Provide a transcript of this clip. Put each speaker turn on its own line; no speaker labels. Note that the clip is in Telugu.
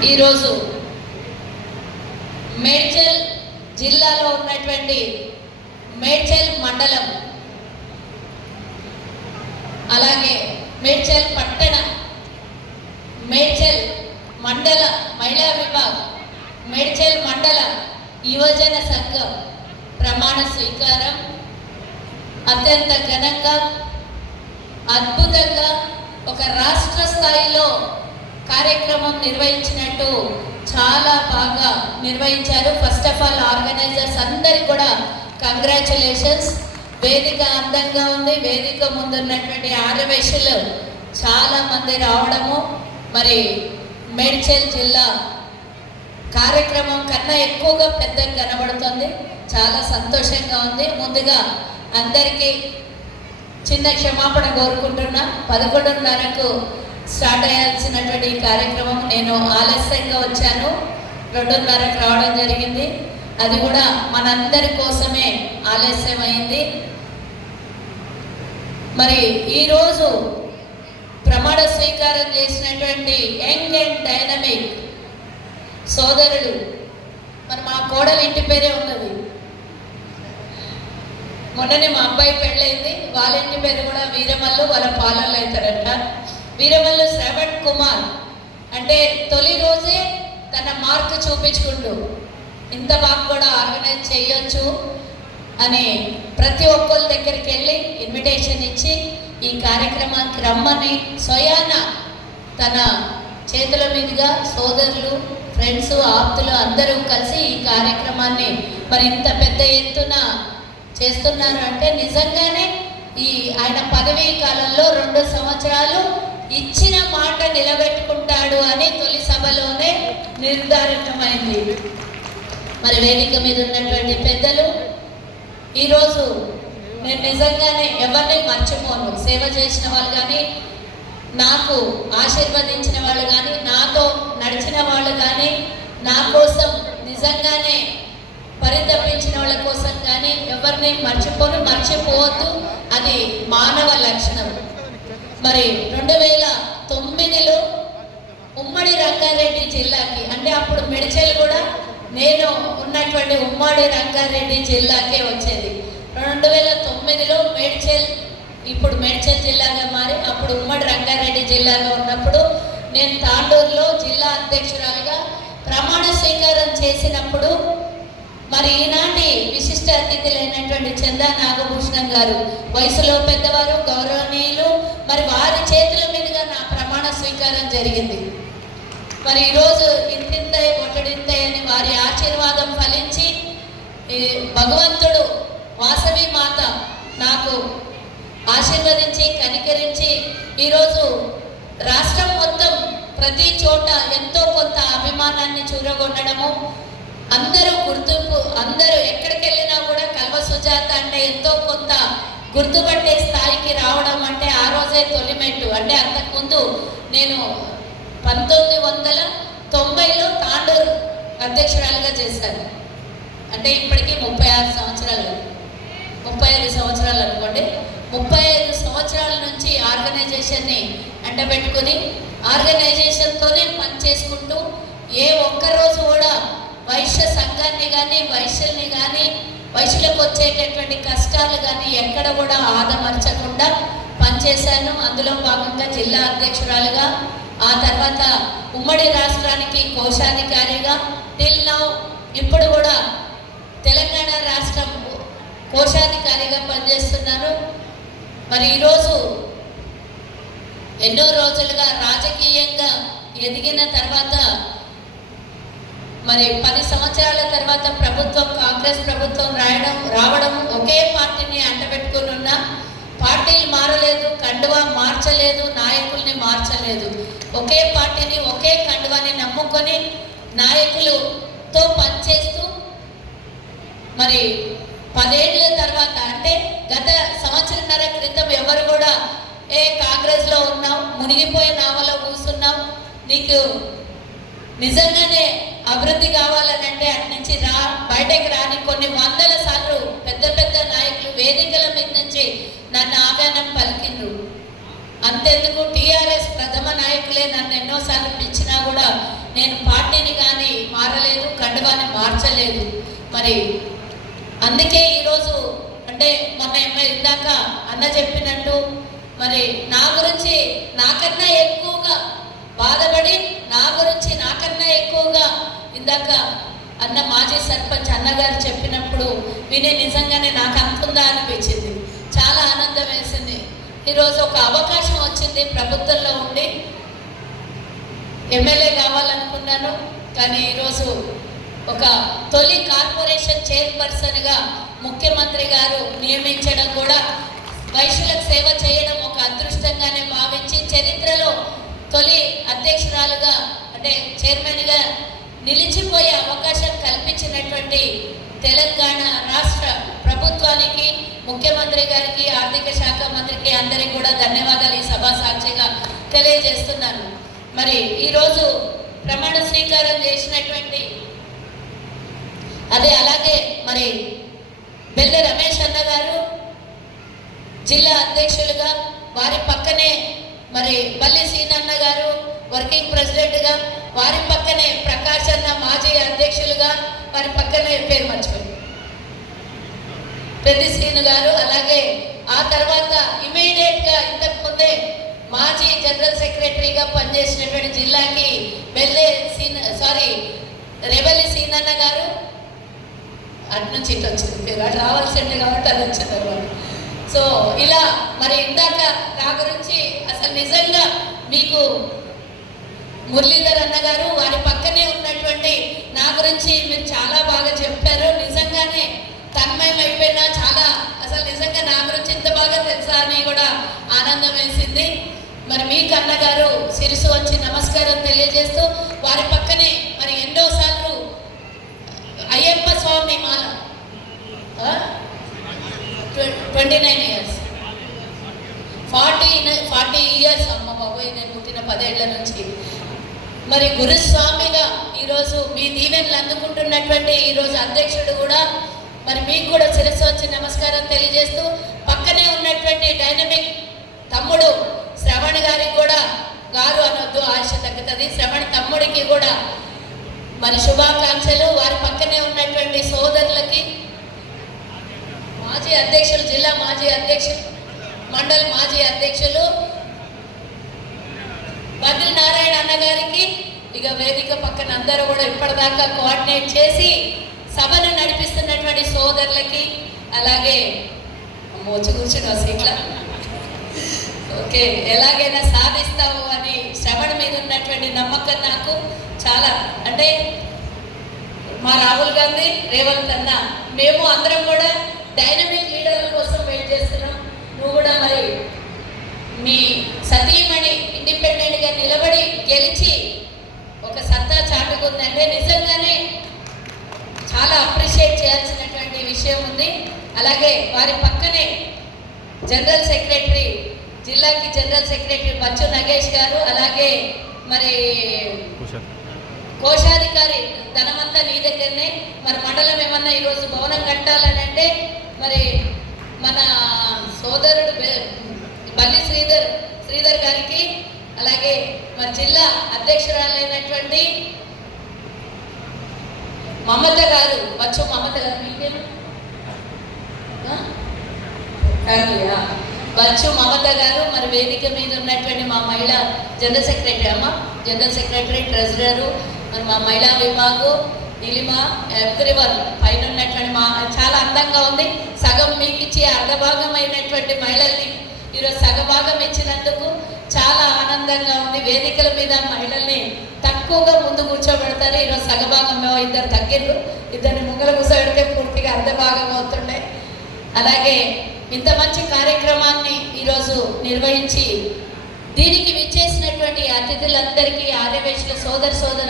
ఈరోజు మేడ్చల్ జిల్లాలో ఉన్నటువంటి మేడ్చల్ మండలం అలాగే మేడ్చల్ పట్టణ మేడ్చల్ మండల మహిళా విభాగం మేడ్చల్ మండల యువజన సంఘం ప్రమాణ స్వీకారం అత్యంత ఘనంగా అద్భుతంగా ఒక రాష్ట్ర స్థాయిలో కార్యక్రమం నిర్వహించినట్టు చాలా బాగా నిర్వహించారు. ఫస్ట్ ఆఫ్ ఆల్ ఆర్గనైజర్స్ అందరికి కూడా కంగ్రాచులేషన్స్ వేదిక అందంగా ఉంది. వేదిక ముందున్నటువంటి ఆరవేశలు చాలా మంది రావడము. మరి మేడ్చల్ జిల్లా కార్యక్రమం కన్నా ఎక్కువగా పెద్దగా కనబడుతుంది. చాలా సంతోషంగా ఉంది. ముందుగా అందరికీ చిన్న క్షమాపణ కోరుకుంటున్నా. పదకొండున్నరకు స్టార్ట్ అయ్యాల్సినటువంటి ఈ కార్యక్రమం నేను ఆలస్యంగా వచ్చాను. రెండున్నరకు రావడం జరిగింది. అది కూడా మనందరి కోసమే ఆలస్యమైంది. మరి ఈరోజు ప్రమాణ స్వీకారం చేసినటువంటి యంగ్ అండ్ డైనమిక్ సోదరుడు మరి మా కోడలు ఇంటి పేరే ఉన్నది. మొన్ననే మా అబ్బాయి పెళ్ళైంది వాళ్ళ ఇంటి పేరు కూడా వీరమల్లు వాళ్ళ పాలనలు వీరవల్లు శ్రవణ్ కుమార్ అంటే తొలి రోజే తన మార్క్ చూపించుకుంటూ ఇంత బాగా కూడా ఆర్గనైజ్ చేయొచ్చు అని ప్రతి ఒక్కరి దగ్గరికి వెళ్ళి ఇన్విటేషన్ ఇచ్చి ఈ కార్యక్రమానికి రమ్మని స్వయాన తన చేతుల మీదుగా సోదరులు ఫ్రెండ్స్ ఆప్తులు అందరూ కలిసి ఈ కార్యక్రమాన్ని మరి ఇంత పెద్ద ఎత్తున చేస్తున్నారు అంటే నిజంగానే ఈ ఆయన పదవీ కాలంలో రెండు సంవత్సరాలు ఇచ్చిన మాట నిలబెట్టుకుంటాడు అని తొలి సభలోనే నిర్ధారితమైంది. మరి వేదిక మీద ఉన్నటువంటి పెద్దలు ఈరోజు నేను నిజంగానే ఎవరిని మర్చిపోను. సేవ చేసిన వాళ్ళు కానీ నాకు ఆశీర్వదించిన వాళ్ళు కానీ నాతో నడిచిన వాళ్ళు కానీ నా కోసం నిజంగానే పరితపించిన వాళ్ళ కోసం కానీ ఎవరిని మర్చిపోను మర్చిపోవద్దు. అది మానవ లక్షణం. మరి రెండు వేల తొమ్మిదిలో ఉమ్మడి రంగారెడ్డి జిల్లాకి అంటే అప్పుడు మెడిచల్ కూడా నేను ఉన్నటువంటి ఉమ్మడి రంగారెడ్డి జిల్లాకే వచ్చేది. రెండు వేల తొమ్మిదిలో మేడ్చల్ ఇప్పుడు మేడ్చల్ జిల్లాగా మారి అప్పుడు ఉమ్మడి రంగారెడ్డి జిల్లాగా ఉన్నప్పుడు నేను తాండూరులో జిల్లా అధ్యక్షురాలుగా ప్రమాణ స్వీకారం చేసినప్పుడు మరి ఈనాటి విశిష్ట అతిథులైనటువంటి చందా నాగభూషణం గారు వయసులో పెద్దవారు గౌరవనీయులు మరి వారి చేతుల మీదుగా నా ప్రమాణ స్వీకారం జరిగింది. మరి ఈరోజు ఇంతింతై ఒట్టడింతై అని వారి ఆశీర్వాదం ఫలించి ఈ భగవంతుడు వాసవి మాత నాకు ఆశీర్వదించి కనికరించి ఈరోజు రాష్ట్రం మొత్తం ప్రతి చోట ఎంతో కొంత అభిమానాన్ని చూరగొనడము అందరూ గుర్తింపు అందరూ ఎక్కడికి వెళ్ళినా కూడా కల్వ సుజాత అంటే ఎంతో కొంత గుర్తుపట్టే స్థాయికి రావడం అంటే ఆ రోజే తొలిమెట్టు. అంటే అంతకుముందు నేను పంతొమ్మిది వందల తొంభైలో తాండూరు అధ్యక్షురాలుగా చేశాను. అంటే ఇప్పటికీ ముప్పై ఆరు సంవత్సరాలు ముప్పై ఐదు సంవత్సరాలు అనుకోండి. ముప్పై ఐదు సంవత్సరాల నుంచి ఆర్గనైజేషన్ని అంటబెట్టుకుని ఆర్గనైజేషన్తోనే పనిచేసుకుంటూ ఏ ఒక్క రోజు కూడా వైశ్య సంఘాన్ని కానీ వచ్చేటటువంటి కష్టాలు కానీ ఎక్కడ కూడా ఆదమర్చకుండా పనిచేశాను. అందులో భాగంగా జిల్లా అధ్యక్షురాలుగా ఆ తర్వాత ఉమ్మడి రాష్ట్రానికి కోశాధికారిగా టిల్ నౌ ఇప్పుడు కూడా తెలంగాణ రాష్ట్రం కోశాధికారిగా పనిచేస్తున్నాను మరి ఈరోజు ఎన్నో రోజులుగా రాజకీయంగా ఎదిగిన తర్వాత మరి పది సంవత్సరాల తర్వాత ప్రభుత్వం కాంగ్రెస్ ప్రభుత్వం రాయడం రావడం ఒకే పార్టీని అంటబెట్టుకుని ఉన్న పార్టీలు మారలేదు కండువా మార్చలేదు నాయకుల్ని మార్చలేదు. ఒకే పార్టీని ఒకే కండువాని నమ్ముకొని నాయకులతో పనిచేస్తూ మరి పదేళ్ళ తర్వాత అంటే గత సంవత్సరంన్నర క్రితం ఎవరు కూడా ఏ కాంగ్రెస్లో ఉన్నావు మునిగిపోయి నావలో కూర్చున్నావు నీకు నిజంగానే అభివృద్ధి కావాలనంటే అటు నుంచి రా బయటకు రాని కొన్ని వందల సార్లు పెద్ద పెద్ద నాయకులు వేదికల మీద నుంచి నన్ను ఆహ్వానం పలికిండ్రు. అంతెందుకు టీఆర్ఎస్ ప్రథమ నాయకులే నన్ను ఎన్నోసార్లు పిలిచినా కూడా నేను పార్టీని కానీ మారలేదు కండువాని మార్చలేదు. మరి అందుకే ఈరోజు అంటే మొన్న ఏమో ఇందాక అన్న చెప్పినట్టు మరి నా గురించి నాకన్నా ఎక్కువగా బాధపడి నా గురించి నాకన్నా ఎక్కువగా ఇందాక అన్న మాజీ సర్పంచ్ అన్నగారు చెప్పినప్పుడు వినే నిజంగానే నాకు అంతుందా అనిపించింది. చాలా ఆనందం వేసింది. ఈరోజు ఒక అవకాశం వచ్చింది ప్రభుత్వంలో ఉండి. ఎమ్మెల్యే కావాలనుకున్నాను కానీ ఈరోజు ఒక తొలి కార్పొరేషన్ చైర్పర్సన్గా ముఖ్యమంత్రి గారు నియమించడం కూడా వైశ్యులకు సేవ చేయడం ఒక అదృష్టంగానే భావించి చరిత్రలో తొలి అధ్యక్షురాలుగా అంటే చైర్మన్గా నిలిచిపోయే అవకాశం కల్పించినటువంటి తెలంగాణ రాష్ట్ర ప్రభుత్వానికి ముఖ్యమంత్రి గారికి ఆర్థిక శాఖ మంత్రికి అందరికీ కూడా ధన్యవాదాలు ఈ సభా సాక్షిగా తెలియజేస్తున్నాను. మరి ఈరోజు ప్రమాణ స్వీకారం చేసినటువంటి అదే అలాగే మరి బెల్లె రమేష్ అన్న గారు జిల్లా అధ్యక్షులుగా వారి పక్కనే మరి బల్లి సీనన్న వర్కింగ్ ప్రెసిడెంట్గా వారి పక్కనే ప్రకాష్ అన్న మాజీ అధ్యక్షులుగా వారి పక్కనే పేరు మర్చిపోయింది పెద్ద శ్రీను గారు అలాగే ఆ తర్వాత ఇమీడియట్గా ఇంతకుముందే ముందే మాజీ జనరల్ సెక్రటరీగా పనిచేసినటువంటి జిల్లాకి వెళ్ళే సీన్ సారీ రెవల్లి సీనన్న గారు అటు నుంచి ఇటు వచ్చింది పేరు అటు రావాల్సింది కాబట్టి అది వచ్చింది అనమాట సో ఇలా మరి ఇందాక నా గురించి అసలు నిజంగా మీకు మురళీధర్ అన్న గారు వారి పక్కనే ఉన్నటువంటి నా గురించి మీరు చాలా బాగా చెప్పారు. నిజంగానే తన్మయం అయిపోయినా చాలా అసలు నిజంగా నా గురించి ఇంత బాగా తెలుసా అని కూడా ఆనందం వేసింది. మరి మీకు అన్నగారు సిరిసు వచ్చి నమస్కారం తెలియజేస్తూ వారి పక్కనే మరి ఎన్నోసార్లు అయ్యప్ప స్వామి మాల twenty nine years. Forty forty years అమ్మ బాబోయ్ నేను పుట్టిన పదేళ్ళ నుంచి. మరి గురుస్వామిగా ఈరోజు మీ దీవెనలు అందుకుంటున్నటువంటి ఈరోజు అధ్యక్షుడు కూడా మరి మీకు కూడా శిరస్సు వచ్చి నమస్కారం తెలియజేస్తూ పక్కనే ఉన్నటువంటి డైనమిక్ తమ్ముడు శ్రవణ్ గారికి కూడా గారు అనొద్దు ఆశ తగ్గుతుంది. శ్రవణ్ తమ్ముడికి కూడా మరి శుభాకాంక్షలు. వారి పక్కనే ఉన్నటువంటి సోదరులకి మాజీ అధ్యక్షులు జిల్లా మాజీ అధ్యక్షులు మండల మాజీ అధ్యక్షులు గారికి ఇక వేదిక పక్కన అందరూ కూడా ఇప్పటిదాకా కోఆర్డినేట్ చేసి సభను నడిపిస్తున్నటువంటి సోదరులకి అలాగే అమ్మో, కూర్చుని సీట్ల ఓకే ఎలాగైనా సాధిస్తాము అని శ్రవణ మీద ఉన్నటువంటి నమ్మకం నాకు చాలా. అంటే మా రాహుల్ గాంధీ రేవంత్ అన్న మేము అందరం కూడా డైనమిక్ లీడర్ల కోసం వెయిట్ చేస్తున్నాం. నువ్వు కూడా మరి మీ సతీమణి ఇండిపెండెంట్గా నిలబడి గెలిచి ఒక సత్తా చాటుకుందంటే నిజంగానే చాలా అప్రిషియేట్ చేయాల్సినటువంటి విషయం ఉంది. అలాగే వారి పక్కనే జనరల్ సెక్రటరీ జిల్లాకి జనరల్ సెక్రటరీ బచ్చు నగేష్ గారు అలాగే మరి కోశాధికారి. ధనమంతా నీ దగ్గరనే. మరి మండలం ఏమన్నా ఈరోజు భవనం కట్టాలని అంటే మరి మన సోదరుడు బల్లి శ్రీధర్ శ్రీధర్ గారికి అలాగే మరి జిల్లా అధ్యక్షురాలైనటువంటి మమత గారు వచ్చు మమత గారు మీకేనా ఆ? వచ్చు మమత గారు మరి వేదిక మీద ఉన్నటువంటి మా మహిళా జనరల్ సెక్రటరీ అమ్మ జనరల్ సెక్రటరీ ట్రెజరరు మరి మా మహిళా విభాగం నిలిమ ఎవ్రీవన్ పైన ఉన్నటువంటి మా చాలా అందంగా ఉంది. సగం మీకు ఇచ్చి అర్ధభాగం అయినటువంటి మహిళల్ని ఈరోజు సగభాగం ఇచ్చినందుకు చాలా ఆనందంగా ఉంది. వేదికల మీద మహిళల్ని తక్కువగా ముందు కూర్చోబెడతారు. ఈరోజు సగభాగం ఇద్దరు తగ్గిండ్రు. ఇద్దరిని ముంగల కూర్చోబెడితే పూర్తిగా అర్ధభాగం అవుతుండే అలాగే ఇంత మంచి కార్యక్రమాన్ని ఈరోజు నిర్వహించి దీనికి విచ్చేసినటువంటి అతిథులందరికీ ఆర్యవేశుల సోదర సోదరు